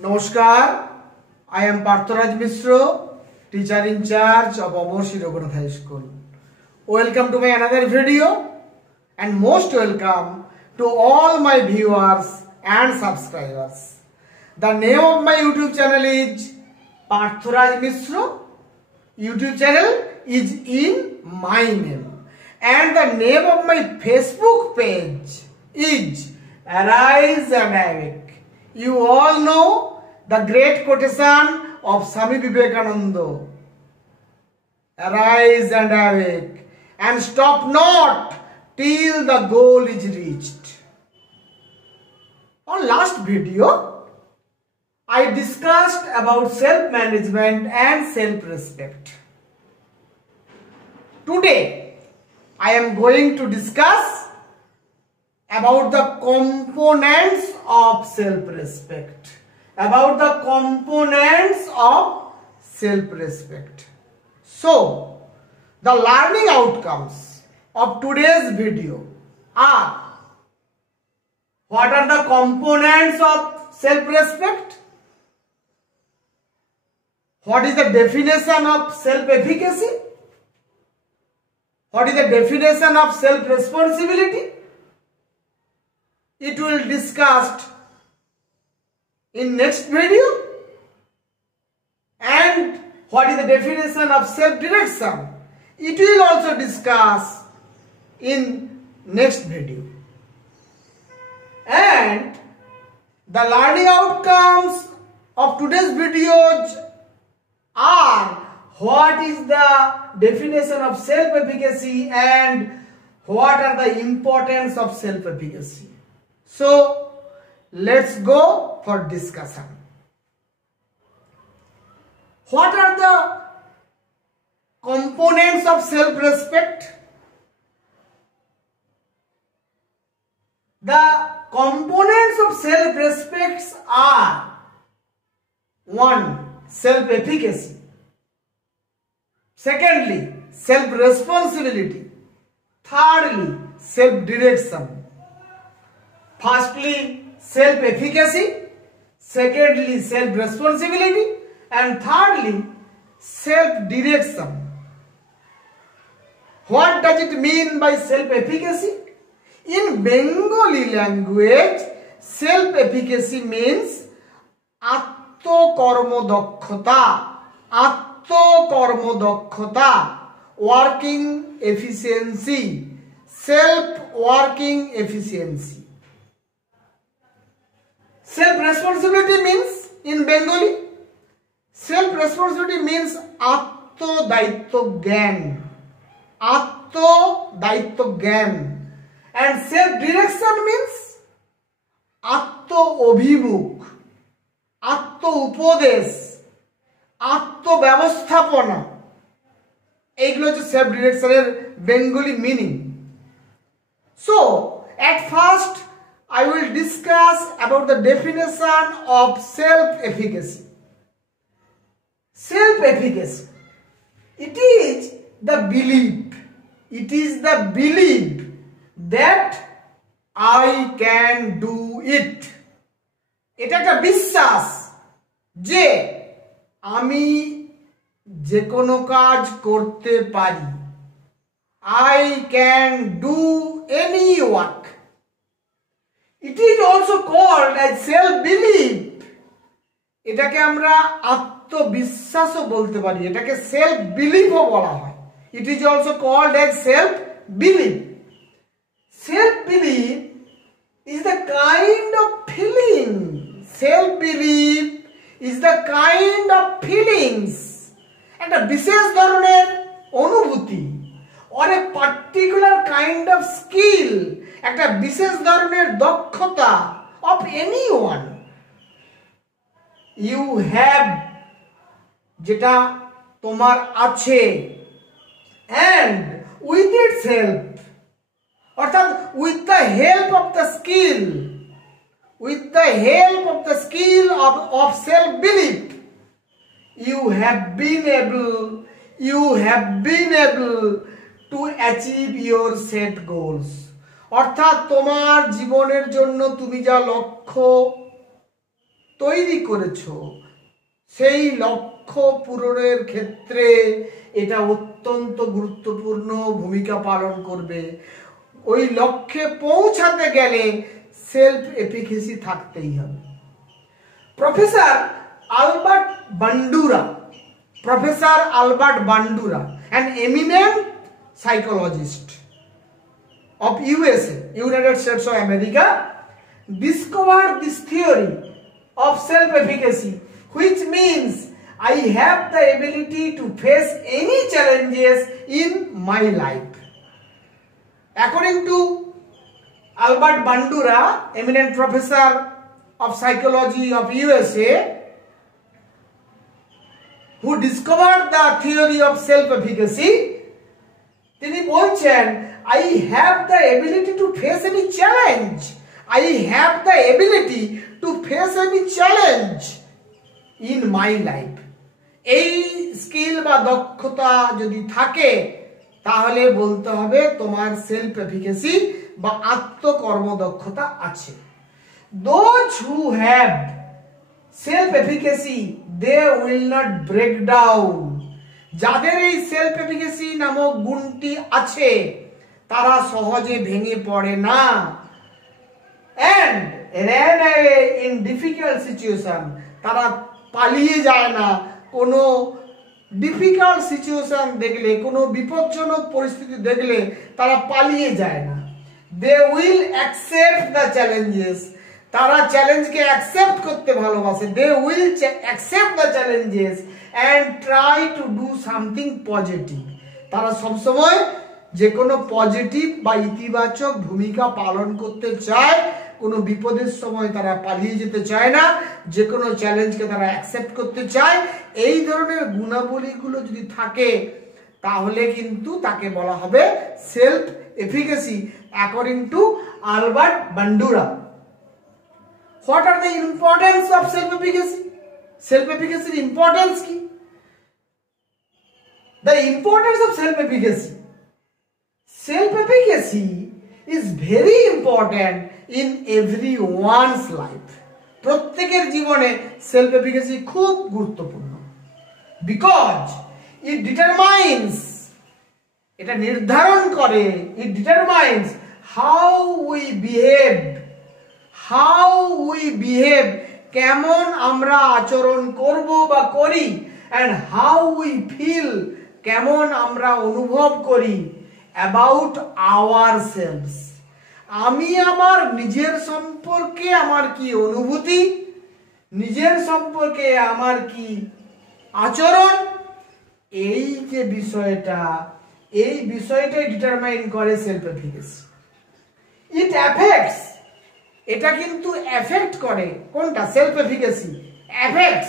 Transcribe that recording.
Namaskar, I am Partharaj Mishra, teacher in charge of Amorshi Raghunath High School. Welcome to my another video and most welcome to all my viewers and subscribers. The name of my YouTube channel is Partharaj Mishra. YouTube channel is in my name and the name of my Facebook page is Arise and Awake. You all know the great quotation of Swami Vivekananda. Arise and awake and stop not till the goal is reached. On last video, I discussed about self-management and self-respect. Today, I am going to discuss about the components of self-respect. So, the learning outcomes of today's video are: what are the components of self-respect? What is the definition of self-efficacy? What is the definition of self-responsibility? It will be discussed in next video. And what is the definition of self-direction? It will also discuss in next video. And the learning outcomes of today's videos are: what is the definition of self-efficacy and what are the importance of self-efficacy. So, let's go for discussion. What are the components of self-respect? The components of self-respect are: 1. Self-efficacy. Secondly, self-responsibility. Thirdly, self-direction. Firstly, self-efficacy. Secondly, self-responsibility. And thirdly, self-direction. What does it mean by self-efficacy? In Bengali language, self-efficacy means atto-karmo-dakkhata, working efficiency, self-working efficiency. Self-responsibility means, in Bengali, self-responsibility means atto-daitto gyan. And self-direction means atto-obhimukh, atto-upodesh, atto-byabasthapana. এগুলো হচ্ছে self ডিরেকশনের Bengali meaning. So, at first I will discuss about the definition of self-efficacy. Self-efficacy, it is the belief that I can do it. এটা একটা বিশ্বাস যে আমি যে কোনো কাজ করতে পারি। I can do any work. It is also called as self-belief. এটাকে আমরা আত্মবিশ্বাসও বলতে পারি, এটাকে self-beliefও বলা হয়। It is also called as self-belief. Self-belief is the kind of feeling. Self-belief is the kind of feelings. একটা বিশেষ ধরনের অনুভূতি or a particular kind of skill, একটা বিশেষ ধরনের দক্ষতা of anyone you have, যেটা তোমার আছে, and with its help, অর্থাৎ with the help of the skill, of self-belief, you have been able to achieve your set goals. অর্থাৎ তোমার জীবনের জন্য তুমি যা লক্ষ্য তৈরি করেছো সেই লক্ষ্য পূরণের ক্ষেত্রে এটা অত্যন্ত গুরুত্বপূর্ণ ভূমিকা পালন করবে। ওই লক্ষ্যে পৌঁছাতে গেলে সেলফ এফিকেসি থাকতেই হবে। Professor Albert Bandura, an eminent psychologist of USA, United States of America, discovered this theory of self-efficacy, which means I have the ability to face any challenges in my life. According to Albert Bandura, eminent professor of psychology of USA, who discovered the theory of self-efficacy, তিনি বলছেন I have the ability to face any challenge. I have the ability to face any challenge in my life. এই skill বা দক্ষতা যদি থাকে তাহলে বলতে হবে তোমার সেলফ এফিকেসি বা আত্মকর্মদক্ষতা আছে। Those who have self efficacy, they will not break down. যাদের এই সেলফ এফিকেসি নামক গুণটি আছে তারা সহজে ভেঙে পড়ে না। and ran away in difficult situation, তারা পালিয়ে যায় না। কোনো ডিফিকাল্ট সিচুয়েশন দেখলে, কোনো বিপজ্জনক পরিস্থিতি দেখলে তারা পালিয়ে যায় না। they will accept the challenges, তারা চ্যালেঞ্জকে অ্যাকসেপ্ট করতে ভালোবাসে। they will accept the challenges and try to do something positive, তারা সবসময় যে কোনো পজিটিভ বা ইতিবাচক ভূমিকা পালন করতে চায়। কোনো বিপদের সময় তারা পালিয়ে যেতে চায় না, যে কোনো চ্যালেঞ্জকে তারা অ্যাকসেপ্ট করতে চায়। এই ধরনের গুণাবলীগুলো যদি থাকে তাহলে কিন্তু তাকে বলা হবে self efficacy according to Albert Bandura. What are the importance of self-efficacy? Self-efficacy importance কি? The importance of self-efficacy. Self-efficacy is very important in everyone's life. প্রত্যেকের জীবনে self-efficacy খুব গুরুত্বপূর্ণ। Because it determines, এটা নির্ধারণ করে, it determines how we behave, কেমন আমরা আচরণ করব বা করি, and how we feel, কেমন আমরা অনুভব করি about ourselves, আমি আমার নিজের সম্পর্কে আমার কি অনুভূতি, নিজের সম্পর্কে আমার কি আচরণ, এই যে বিষয়টা, এই বিষয়টাই ডিটারমাইন করে সেলফ এফিকেসি। ইট অ্যাফেক্টস, এটা কিন্তু এফেক্ট করে কোনটা? Self efficacy effects